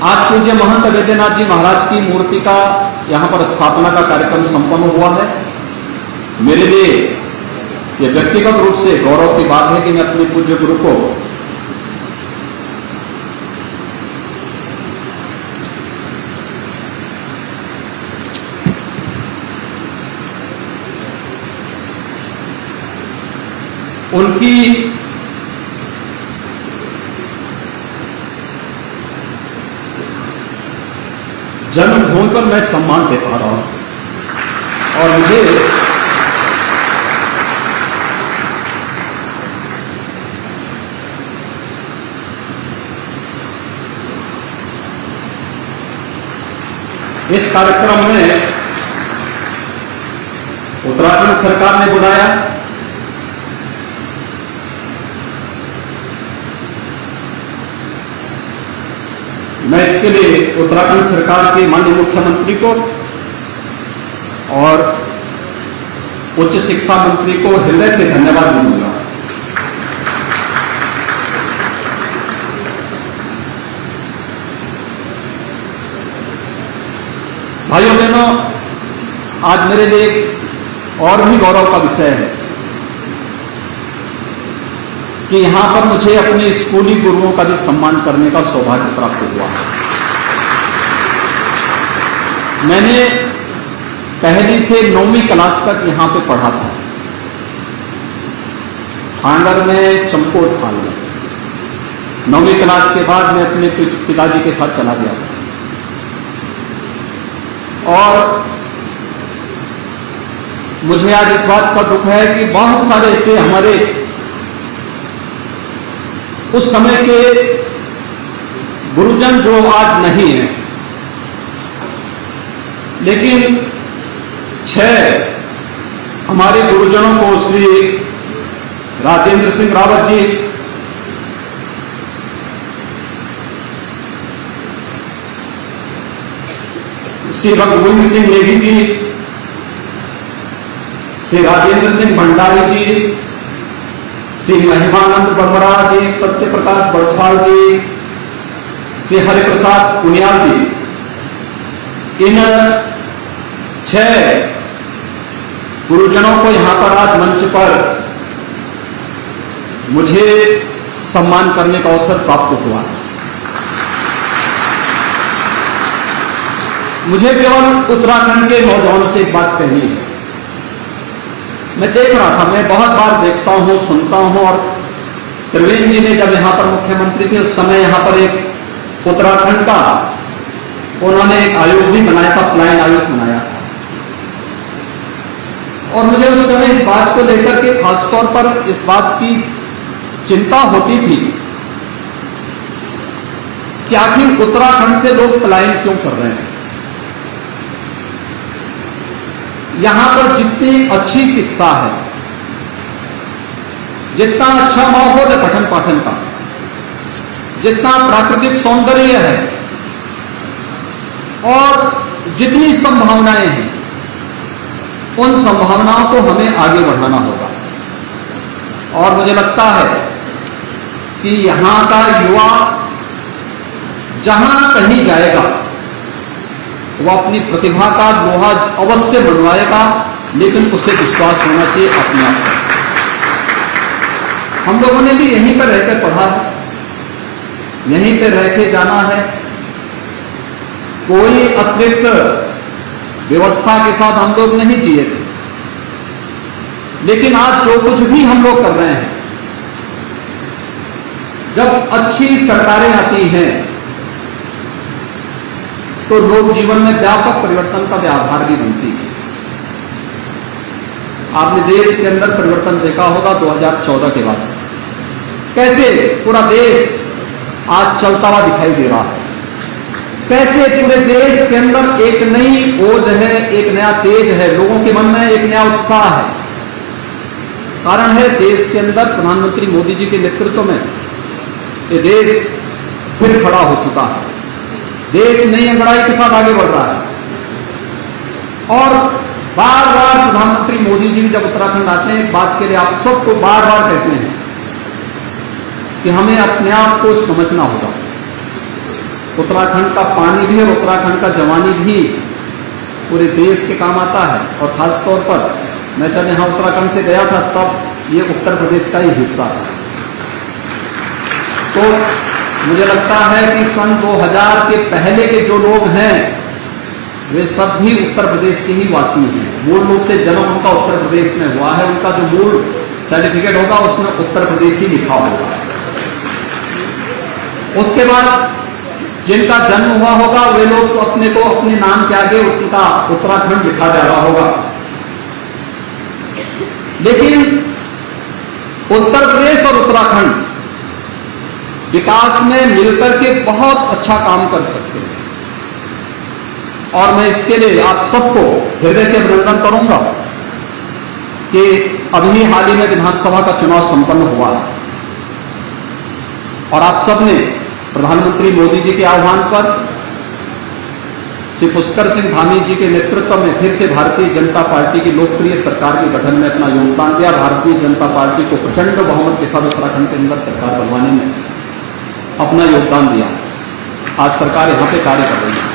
आज पूज्य महंत वैद्यनाथ जी महाराज की मूर्ति का यहां पर स्थापना का कार्यक्रम संपन्न हुआ है। मेरे लिए यह व्यक्तिगत रूप से गौरव की बात है कि मैं अपने पूज्य गुरु को उनकी जन्मभूमि पर मैं सम्मान दे पा रहा हूं और मुझे इस कार्यक्रम में उत्तराखंड सरकार ने बुलाया। मैं इसके लिए उत्तराखंड सरकार के माननीय मुख्यमंत्री को और उच्च शिक्षा मंत्री को हृदय से धन्यवाद दूंगा। भाइयों बहनों, आज मेरे लिए एक और भी गौरव का विषय है कि यहां पर मुझे अपने स्कूली गुरुओं का भी सम्मान करने का सौभाग्य प्राप्त हुआ। मैंने पहली से 9वीं क्लास तक यहां पे पढ़ा था, फांगर में, चंपोट फाल में। 9वीं क्लास के बाद मैं अपने पिताजी के साथ चला गया और मुझे आज इस बात का दुख है कि बहुत सारे ऐसे हमारे उस समय के गुरुजन जो आज नहीं हैं, लेकिन 6 हमारे गुरुजनों को श्री राजेंद्र सिंह रावत जी, श्री रघुवीर सिंह नेगी जी, श्री राजेंद्र सिंह भंडारी जी, श्री महिमानंद बर्मरा जी, सत्य प्रकाश बड़थवाल जी, श्री हरिप्रसाद पुनियाल जी, इन 6 गुरुजनों को यहां पर आज मंच पर मुझे सम्मान करने का अवसर प्राप्त हुआ। मुझे केवल उत्तराखंड के नौजवानों से एक बात कहनी है। मैं देख रहा था, मैं बहुत बार देखता हूं, सुनता हूं, और त्रिवेंद्र जी ने जब यहां पर मुख्यमंत्री थे उस समय यहां पर एक उत्तराखंड का उन्होंने एक आयोग भी बनाया था, प्लान आयोग बनाया था। और मुझे उस समय इस बात को लेकर के खासतौर पर इस बात की चिंता होती थी कि आखिर उत्तराखंड से लोग पलायन क्यों कर रहे हैं। यहां पर जितनी अच्छी शिक्षा है, जितना अच्छा माहौल है पठन पाठन का, जितना प्राकृतिक सौंदर्य है और जितनी संभावनाएं हैं, उन संभावनाओं को हमें आगे बढ़ाना होगा। और मुझे लगता है कि यहां का युवा जहां कहीं जाएगा वो अपनी प्रतिभा का लोहा अवश्य मनवाएगा, लेकिन उसे विश्वास होना चाहिए अपने आप पर। हम लोगों ने भी यहीं पर रहकर पढ़ा है, यहीं पर रह के जाना है, कोई अतिरिक्त व्यवस्था के साथ हम लोग नहीं जिए थे। लेकिन आज जो कुछ भी हम लोग कर रहे हैं, जब अच्छी सरकारें आती हैं तो लोक जीवन में व्यापक परिवर्तन का आधार भी बनती है। आपने देश के अंदर परिवर्तन देखा होगा 2014 के बाद, कैसे पूरा देश आज चलता हुआ दिखाई दे रहा है, कैसे पूरे देश के अंदर एक नई ओज है, एक नया तेज है, लोगों के मन में एक नया उत्साह है। कारण है देश के अंदर प्रधानमंत्री मोदी जी के नेतृत्व में ये देश फिर खड़ा हो चुका है। देश नई अंगड़ाई के साथ आगे बढ़ रहा है और बार बार प्रधानमंत्री मोदी जी भी जब उत्तराखंड आते हैं, एक बात के लिए आप सबको बार बार कहते हैं कि हमें अपने आप को समझना होगा। उत्तराखंड का पानी भी और उत्तराखंड का जवानी भी पूरे देश के काम आता है। और खासतौर पर मैं जब यहां उत्तराखंड से गया था तब ये उत्तर प्रदेश का ही हिस्सा था। तो मुझे लगता है कि सन 2000 के पहले के जो लोग हैं वे सब भी उत्तर प्रदेश के ही वासी हैं। मूल रूप से जन्म उनका उत्तर प्रदेश में हुआ है, उनका जो मूल सर्टिफिकेट होगा उसमें उत्तर प्रदेश ही लिखा होगा। उसके बाद जिनका जन्म हुआ होगा वे लोग अपने को अपने नाम के आगे उनका उत्तराखंड लिखा जा रहा होगा। लेकिन उत्तर प्रदेश और उत्तराखंड विकास में मिलकर के बहुत अच्छा काम कर सकते हैं और मैं इसके लिए आप सबको हृदय से अभिनंदन करूंगा कि अभी हाल ही में विधानसभा का चुनाव संपन्न हुआ है और आप सबने प्रधानमंत्री मोदी जी के आह्वान पर श्री पुष्कर सिंह धामी जी के नेतृत्व में फिर से भारतीय जनता पार्टी की लोकप्रिय सरकार के गठन में अपना योगदान दिया। भारतीय जनता पार्टी को प्रचंड बहुमत के साथ उत्तराखंड के अंदर सरकार बनवाने में अपना योगदान दिया। आज सरकार यहां पे कार्य कर रही है।